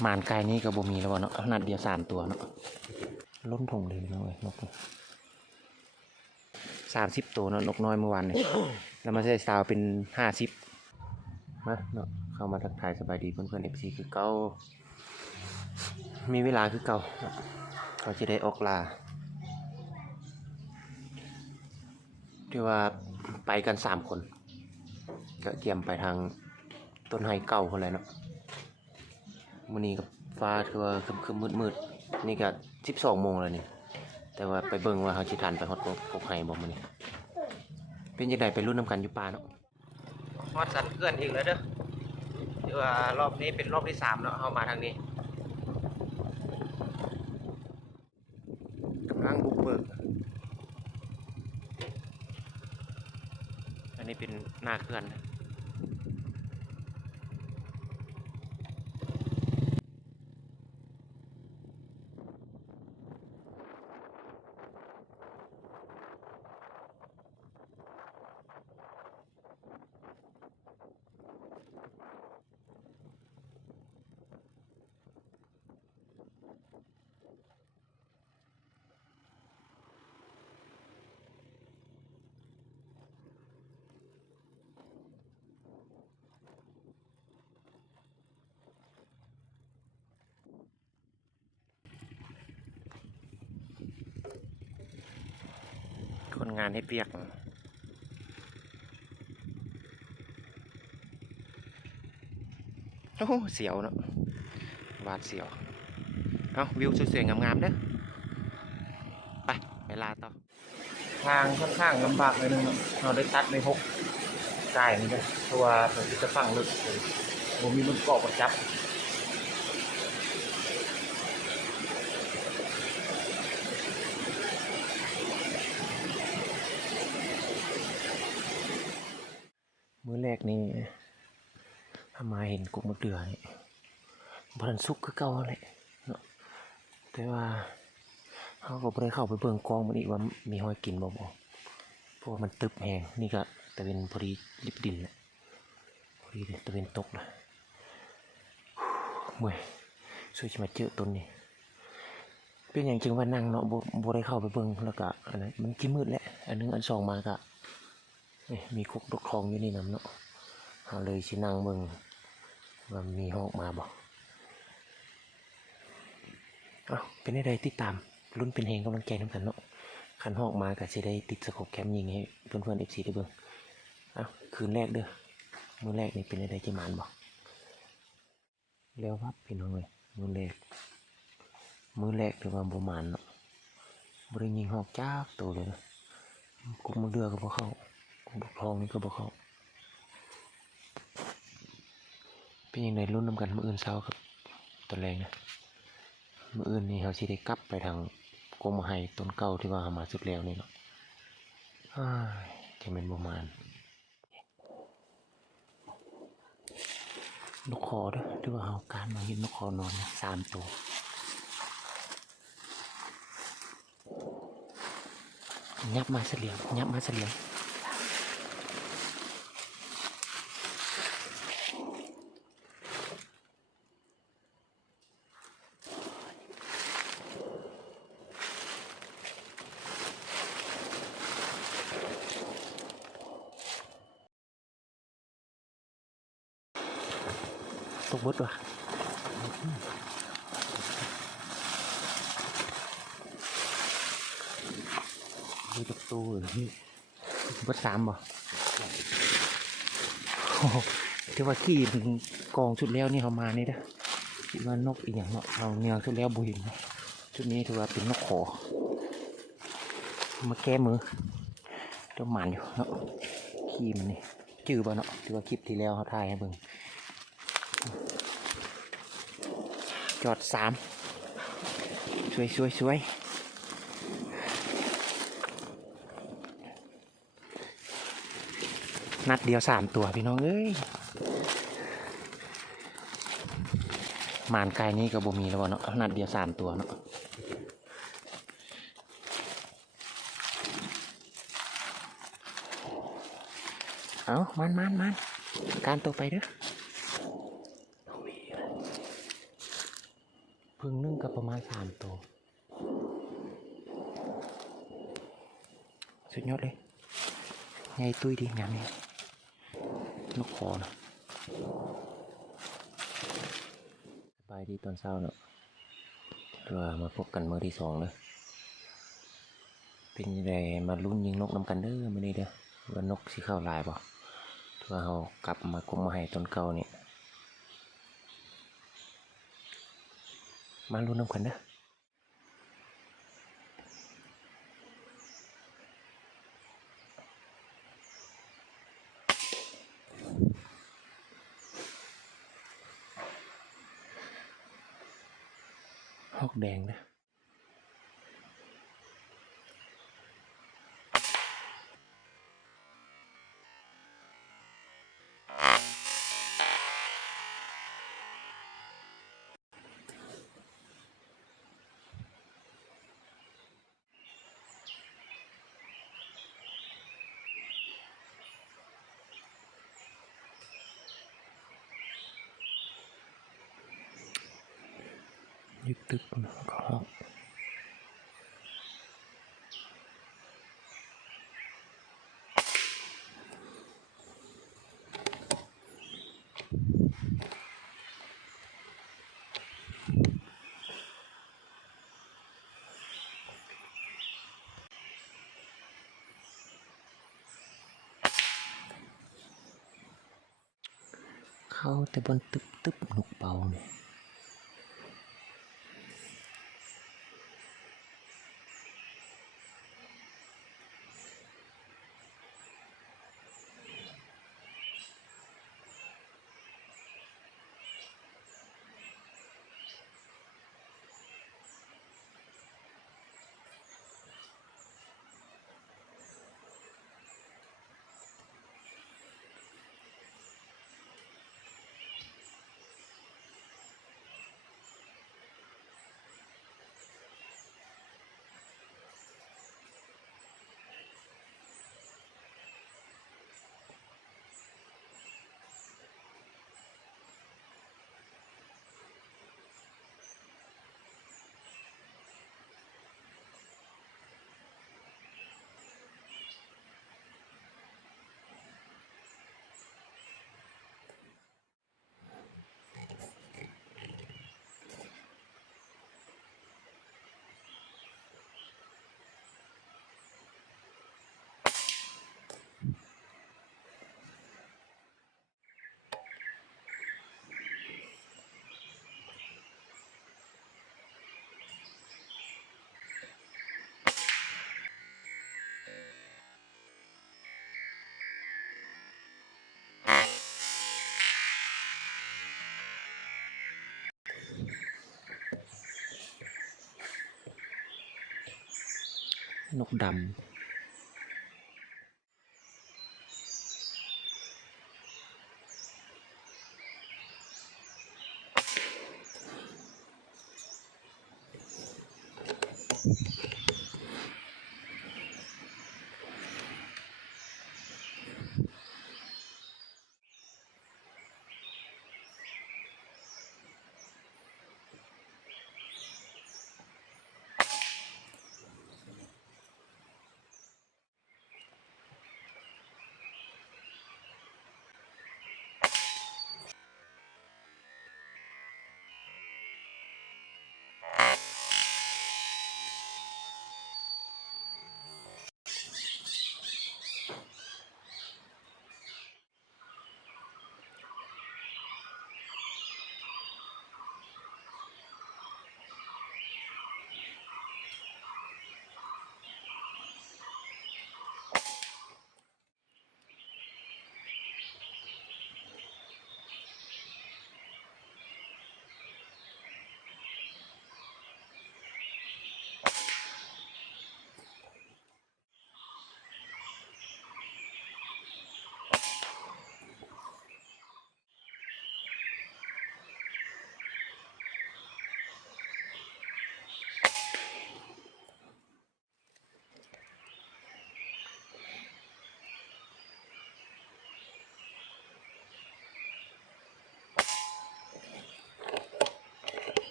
หมานไก่นี่กับบ่มีแล้วเนาะนัดเดียว3 ตัวเนาะล้นถงเลยเนาะนก30 ตัวเนาะนกน้อยเมื่อวานเนี่ยแล้วมาใส่สาวเป็น50มาเนาะเข้ามาทักทายสบายดีเพื่อนๆ FC คือเก่ามีเวลาคือเก่าเขาจะได้ออกลาที่ว่าไปกัน3 คนก็เตรียมไปทางต้นไฮเก่าคนไรเนาะวันนี้กับฟ้าคือว่าคือมืดนี่ก็12 โมงแล้วนี่แต่ว่าไปเบิ่งว่าเขาจะทันไปฮอดกกไฮบ่มื้อนี้เป็นยังไงไปรุ่นน้ำกันอยู่ป่าเนาะฮอดสันเพื่อนอีกแล้วเด้อที่ว่ารอบนี้เป็นรอบที่3เนาะเขามาทางนี้กำลังบุกเบิกอันนี้เป็นหน้าเขื่อนนะคนงานให้เปียกโอ้เสียวเนาะบาดเสียวเอาวิวสวยๆงามๆเด้อไปลาต่อทางค่อนข้างลำบากเลยนะเราได้ตัดใน6 กายนี่เลยตัวผมจะฟังลึกผมมีมันเกาะประจับมื้อแรกนี่ทำมาเห็นกุ้งมะเดื่อนี่บรันซุกคือเก่าเลยเนาะแต่ว่าเขาก็บ่ได้เข้าไปเบิ่งกองมันอีกว่ามีหอยกินบ่เพราะมันตึบแหงนี่ก็แต่เป็นพอดีลิบดินแหละพอดีตะเวนตกนะเมื่อยช่วยมาเจอต้นนี่เป็นอย่างจึงว่านั่งเนาะบ่ได้เข้าไปเบิ่งแล้วก็อันนั้นมันขี้มืดแหละอันนึงอันสองมาก็มีคุกดกทองอยู่นี่นำเนาะเอาเลยสินั่งเบิ่งว่ามีหอกมาบ่เป็นได้ติดตามลุ้นเป็นแหงกำลังใจน้ำกันเนาะขันหอกมาก็จะได้ติดสกปแคมยิงให้เพื่อนๆ FC ได้เบิ่งคืนแรกเด้อมื้อแรกนี่เป็นได้จะมานบ่แล้วครับพี่น้องเลยมื้อแรกถือว่าบ่มานเนาะบ่ได้ยิงหอกจ้าโตเลยนะกุกมือเดือก็บ่เข้ากุกดอกทองนี่ก็บ่เข้าเป็นยังไงลุ้นนำกันมื้ออื่นเช้าครับตอนแรกนะมื้ออื่นนี่เขาสิได้กลับไปทางกงมะไฮต้นเก่าที่ว่ามาสุดแล้วนี่เนาะจะเป็นประมาณนกคอเด้อที่ว่าเขาการมาเห็นนกคอนอน3 ตัวยับมาเสลียงตกบดว่ะดูตกตัวนี่บด3บ่ที่ว่าขี้กองชุดแล้วนี่เขามานี่เด้อคิดว่านกอีกอย่างเนาะเราเนื้อชุดแล้วบุหินชุดนี้ถือว่าเป็นนกขอมาแก้มือเจ้าหมันอยู่เนาะขี้มันนี่จืดบ่เนาะถือว่าคลิปที่แล้วเขาถ่ายให้เบิ่งจอด3สวยนัดเดียว3 ตัวพี่น้องเอ้ยหมานไก่นี่กับบ่มีแล้วเนาะนัดเดียว3 ตัวเนาะมันการตัวไปเด้อ พึ่งนึ่งกับประมาณ3 ตัวสุดยอดเลยไงตุ้ยดีงามเนี่ยนกคอนะสบายดีตอนเช้าเนอะเรามาพบกันมื้อที่2เลยเป็นยังไงมาลุ้นยิงนกนำกันเด้อมื้อนี้เด้อว่านกสิเข้าลายบ่ถ้าเรากลับมากลมมาให้ต้นเก่านี่มาลุ้นนำกันเด้อฮอกแดงเด้อยึกตึกก็ฮอกเข้าแต่บนตึบนกเป่าเนี่ยนกดำ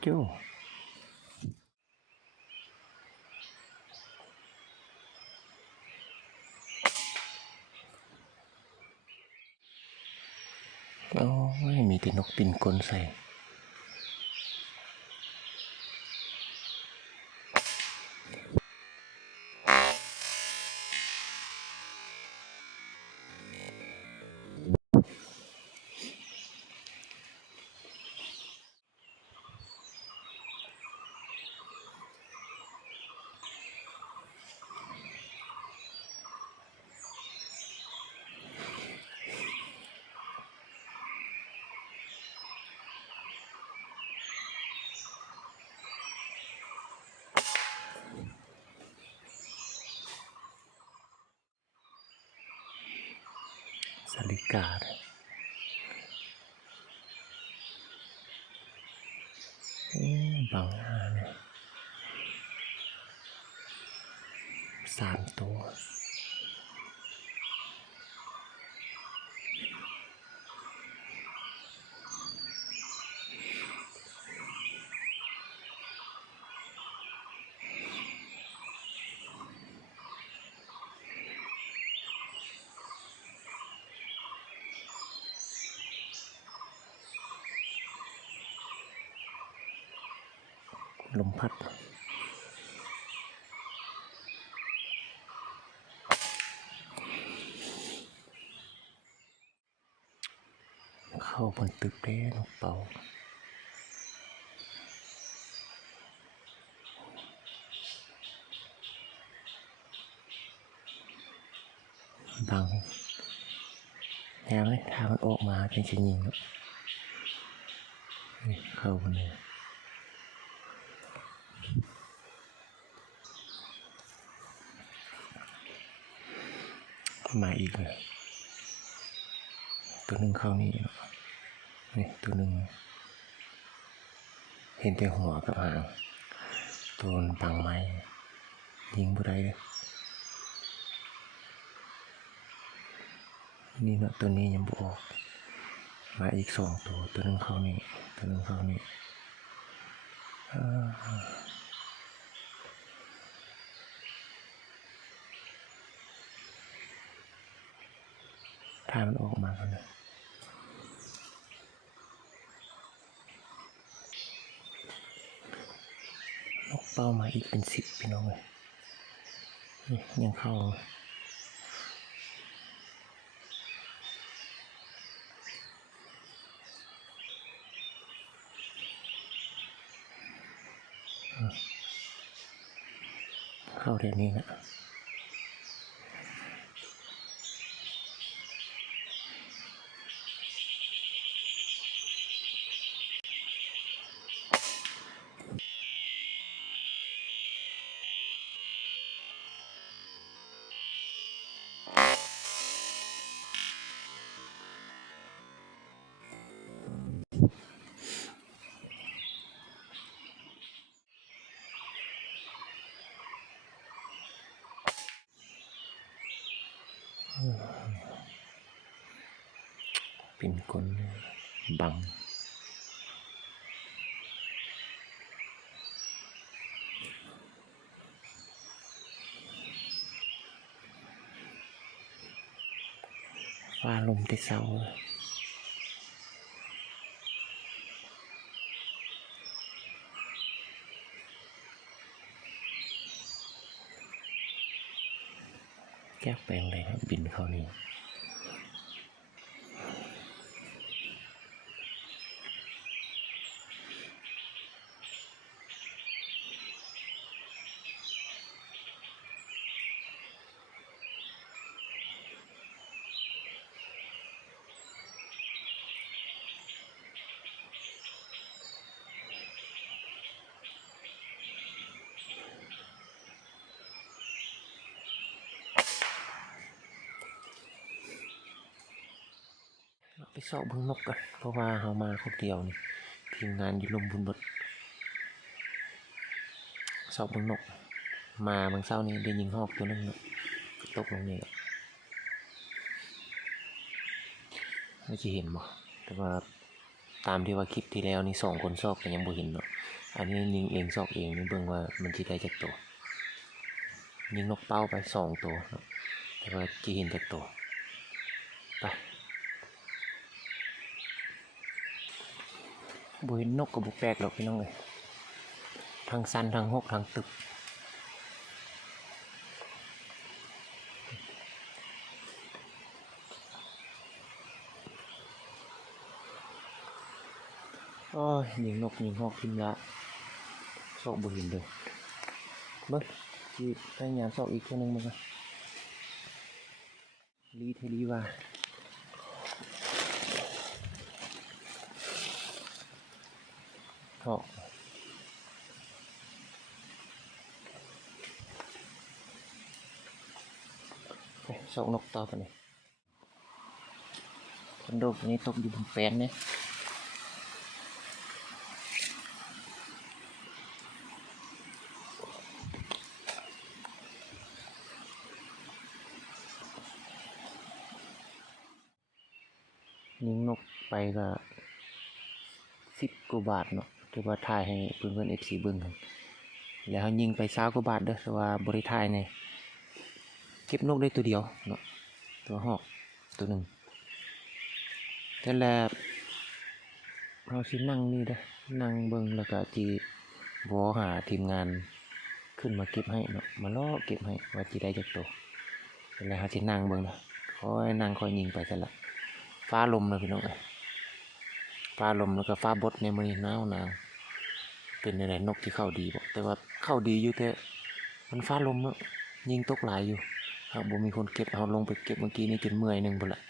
โย่โอ้ยมีแต่นกปิ่นกลใส่สาลิกาบางหน้าเนี่ย3 ตัวลมพัดเข้าบนตึกได้นกเป่าบางแนวเลยถ้ามันออกมาเป็นชิ้นยิงแล้วนี่เข้ากันเลยมาอีกเลยตัวหนึ่งเข้านี่นี่ตัวหนึ่งเห็นแต่หัวกับหางตัวบังไม้ยิงบ่ได้เลยนี่เนาะตัวนี้ยังบ่ออกมาอีก2 ตัวตัวหนึ่งเข้านี่ตัวหนึ่งเข้านี่ถ้ามันออกมาแล้วนะนกเป้ามาอีกเป็น10พี่น้องเลยนี่ยังเข้าเดี๋ยวนี้นะเป็นคนบังฟ้าลมแต่เช้าแก้แปลงเลยครับบินเข้านี่ไปสอบเบิ่งนกกันเพราะว่าเรามาคนเดียวนี่ทีมงานอยู่ลมบุญบดสอบเบิ่งนกมาเมื่อเช้านี้ได้ยิงฮอกตัวนึงตกลงนี่เราจะเห็นบ่แต่ว่า ตามที่ว่าคลิปที่แล้วนี่2 คนซอกก็ยังบ่เห็นเนาะอันนี้ยิงเองซอกเองนี่เบิ่งว่ามันสิได้จักตัวยิงนกเป้าไป2 ตัวเนาะแต่ว่าสิเห็นจักตัวไปบ่เห็นนกก็บ่แปลกหรอกพี่น้องเอ้ยทางสั้นทางหกทางตึกโอ้ยยิงนกยิงหอกทิมละซอกบ่เห็นเลยเบิ่งสิพยายามซอกอีกเทื่อนึงมั้งลีเทลีว่าหอกไปซอกนกต่อไปนี่คอนโดนี้ตกอยู่บนแป้นเนี่ยยิงนกไปก็10 กว่าบาทเนาะถือว่าถ่ายให้เพื่อนๆ FC เบิ่งกันแล้วเขายิงไป20 กว่าบาทเด้อแต่ว่าบริถ่ายในเก็บนกได้ตัวเดียวเนาะตัวหอกตัวหนึ่งแต่แล้วเราสินั่งนี่เด้อนั่งเบิ่งแล้วก็จีบอหาทีมงานขึ้นมาเก็บให้เนาะมาล่อเก็บให้ว่าจีได้จักตัวแล้วเขาสินั่งเบิ่งนะคอยนั่งคอยยิงไปซะละฟ้าลมเลยพี่น้องเอ้ยฟ้าลมแล้วก็ฟ้าบดในมือหนาวเป็นอะไรนกที่เข้าดีบอกแต่ว่าเข้าดีอยู่แต่มันฟ้าลมเนาะยิงตกหลายอยู่ครับบ่มีคนเก็บเอาลงไปเก็บเมื่อกี้นี่จนเมื่อยหนึ่งพุ่นละ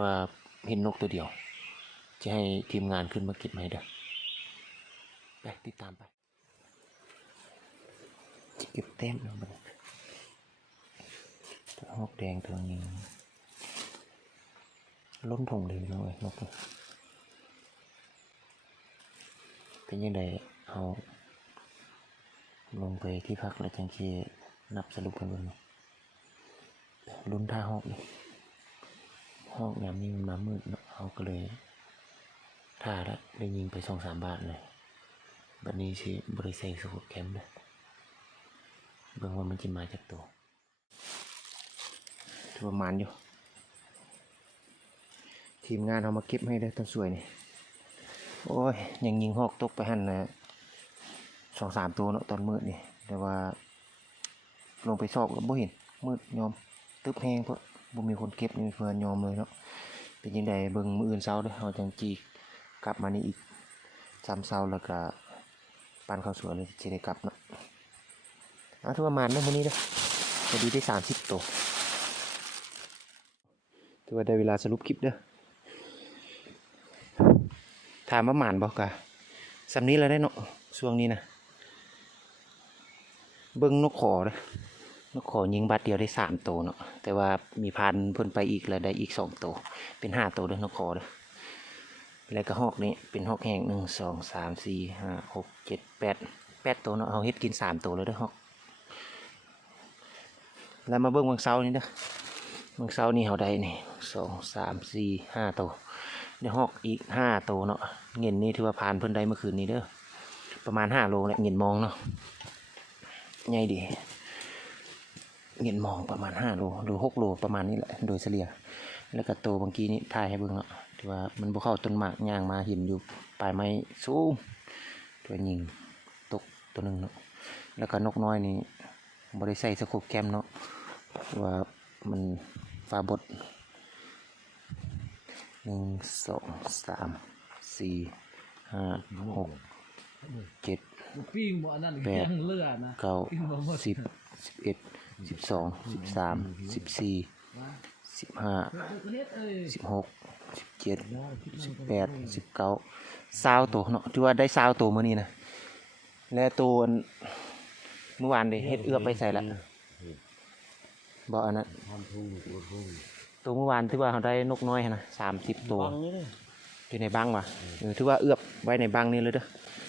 ว่าเห็นนกตัวเดียวจะให้ทีมงานขึ้นมาเก็บให้เด้อไปติดตามไปจะเก็บแต้มลงไปตัวหอกแดงตัวนี้ล้มถงเลยน้อยนกเป็นยังไงเอาลงไปที่พักแล้วจังคีนับสรุปกันเบิ่งลุ้นท่าหอกนี่หอกยามนี้มันมามืดเนาะเขาก็เลยท่าละได้ยิงไป2-3 บาทเลยบัดนี้สิบริใส่สกุลแคมป์เลยเบิ่งว่ามันจะมาจากตัวประมาณอยู่ทีมงานเอามาเก็บให้ได้ต้นสวยนี่โอ้ยยังยิงหอกตกไปหั่นนะ2-3 ตัวเนาะตอนมืดนี่แต่ว่าลงไปซอกแล้วบ่เห็นมืดยอมตึบแห้งเพราะบ่มีคนเก็บมีเพื่อนยอมเลยเนาะเป็นยังไงเบิ่งมื้ออื่นเช้าเด้อเฮาจังจีกลับมานี่อีก3 เช้าแล้วก็ปั่นข้าวสวยเลยสิได้กลับเนาะเอาถือว่ามาเนาะมื้อนี้เด้อพอดีได้30 ตัวถือว่าได้เวลาสรุปคลิปเด้อถามว่าหมานบ่กะสำนี้แล้วได้เนาะช่วงนี้นะเบิ่งนกขอเด้อนกขอยิงบาดเดียวได้3 ตัวเนาะแต่ว่ามีพันเพิ่นไปอีกแล้วได้อีก2 ตัวเป็น5 ตัวเด้อนกขอเด้อแล้วก็หอกนี้เป็นหอกแห้ง1 2 3 4 5 6 7 8ตัวเนาะเอาเฮ็ดกิน3 ตัวเลยเด้อหอกแล้วมาเบิ่งวันเสาร์นี้เด้อวันเสาร์นี้เฮาได้นี่2 3 4 5 ตัวได้หอกอีก5 ตัวเนาะเงินนี่ถือว่าผ่านเพิ่นได้เมื่อคืนนี้เด้อประมาณ5 โลแหละเงินมองเนาะใหญ่ดีเงินมองประมาณ5 โลหรือ6 โลประมาณนี้แหละโดยเฉลี่ยแล้วก็ตัวบางกี้นี่ถ่ายให้เบิ่งเนาะที่ว่ามันบ่เข้าต้นหมากย่างมาเห็นอยู่ปลายไม้สูงตัวยิงตกตัวนึงเนาะแล้วก็นกน้อยนี่บ่ได้ใส่สโคปแคมเนาะว่ามันฟ้าบด1 2 3 4 5 6 7 8 9 10 11 12 13 14 15 16 17 18 19 20 ตัวเนาะที่ว่าได้20 ตัวมื้อนี้นะและตัวเมื่อวานได้เฮ็ดเอื้อไปใส่ละบ่อันนั้นตัวเมื่อวานที่ว่าเขาได้นกน้อยนะ30 ตัวอยู่ในบังว่ะถือว่าเอื้อไว้ในบังนี่เลยเด้อ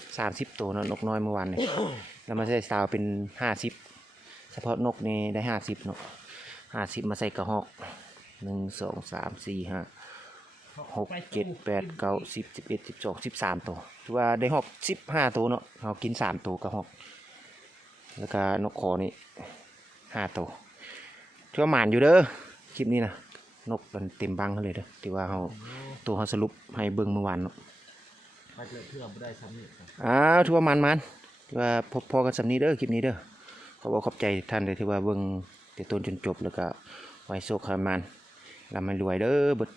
30 ตัวเนาะนกน้อยเมื่อวานนี่แล้วมาใส่ซาวเป็น50เฉพาะนกนี่ได้50เนาะ50มาใส่กระหอก1 2 3 4 5 6 7 8 9 10 11 12 13ตัวถือว่าได้ฮอก15ตัวเนาะเฮากิน3ตัวกับฮอกแล้วก็นกคอนี่5ตัวถือว่าหมานอยู่เด้อคลิปนี้นะนกมันเต็มบังเลยเด้อที่ว่าเฮาตัวเฮาสรุปให้เบิ่งเมื่อวานเนาะไปเพื่อบ่ได้ซ้ำนี่ ถือว่ามันถือว่าพอกันสำนี้เด้อคลิปนี้เด้อขอบใจท่านเลยที่ว่าเบิ่งแต่ต้นจนจบแล้วก็ไว้โชคให้มันลำให้รวยเด้อเบิด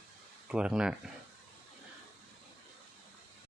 ทั่วทั้งหน้า